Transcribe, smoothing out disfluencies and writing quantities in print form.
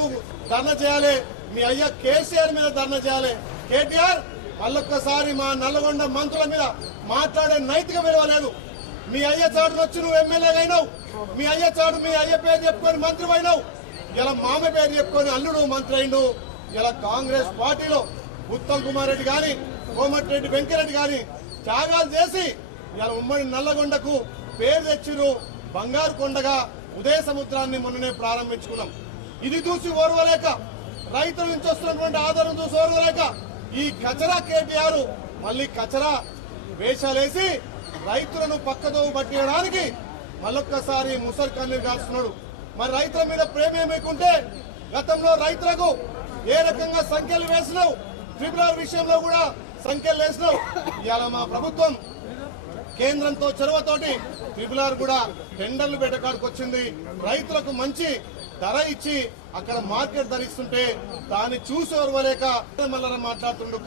నువ్వు ధర్నా చేయాలి, మీ అయ్య కేసీఆర్ మీద ధర్నా చేయాలి. కేటీఆర్ మళ్ళొక్కసారి మా నల్లగొండ మంత్రుల మీద మాట్లాడే నైతిక విలువ లేదు. మీ అయ్య చాటును వచ్చి నువ్వు ఎమ్మెల్యేగా అయినావు, మీ అయ్య చాటు మీ అయ్య పేరు చెప్పుకొని మంత్రి అయినావు, ఇలా మామ పేరు చెప్పుకొని అల్లుడు మంత్రి అయిండు. ఇలా కాంగ్రెస్ పార్టీలో ఉత్తమ్ కుమార్ రెడ్డి గాని కోమటిరెడ్డి వెంకరెడ్డి గాని త్యాగాలు చేసి ఇలా ఉమ్మడి నల్లగొండకు పేరు తెచ్చిరు. బంగారు కొండగా ఉదయ సముద్రాన్ని మొన్ననే ప్రారంభించుకున్నాం. ఇది చూసి ఓర్వలేక, రైతుల నుంచి వస్తున్నటువంటి ఆధారం చూసి ఓర్వలేక ఈ కచరా కేటీఆర్ మళ్ళీ కచరా వేషాలేసి రైతులను పక్కదో పట్టియడానికి మళ్ళొక్కసారి ముసలి కన్నీరు కాస్తున్నాడు. మరి రైతుల మీద ప్రేమ ఏమైకుంటే గతంలో రైతులకు ఏ రకంగా సంఖ్యలు వేసినావు, ట్రిబ్యునల్ విషయంలో కూడా సంఖ్యలు వేసినావు. ఇవాళ మా ప్రభుత్వం కేంద్రంతో చొరవతోటి ట్రిబ్యునల్ కూడా టెండర్లు పెట్టకాడికి వచ్చింది. రైతులకు మంచి ధర ఇచ్చి అక్కడ మార్కెట్ ధర ఇస్తుంటే దాన్ని చూసి ఓర్వలేక మళ్ళీ మాట్లాడుతుండు.